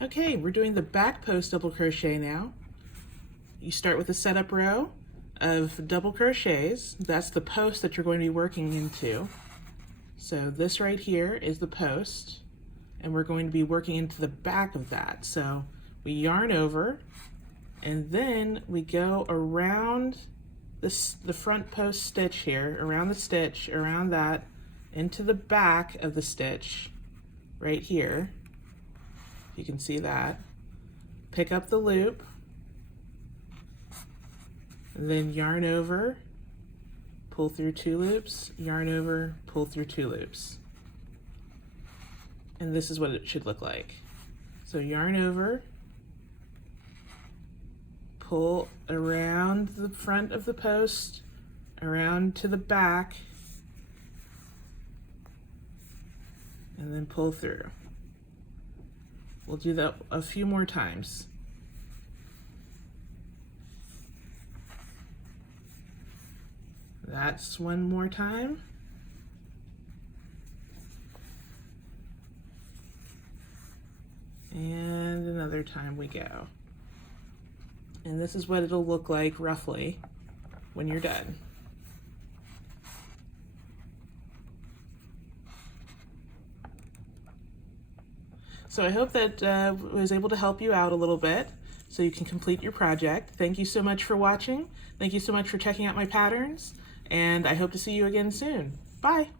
Okay, we're doing the back post double crochet now. You start with a setup row of double crochets. That's the post that you're going to be working into. So this right here is the post, and we're going to be working into the back of that. So we yarn over, and then we go around the front post stitch here, around the stitch, around that, into the back of the stitch right here. You can see that. Pick up the loop, and then yarn over, pull through 2 loops, yarn over, pull through 2 loops. And this is what it should look like. So yarn over, pull around the front of the post, around to the back, and then pull through. We'll do that a few more times. That's one more time. And another time we go. And this is what it'll look like roughly when you're done. So I hope that was able to help you out a little bit so you can complete your project. Thank you so much for watching. Thank you so much for checking out my patterns, and I hope to see you again soon. Bye.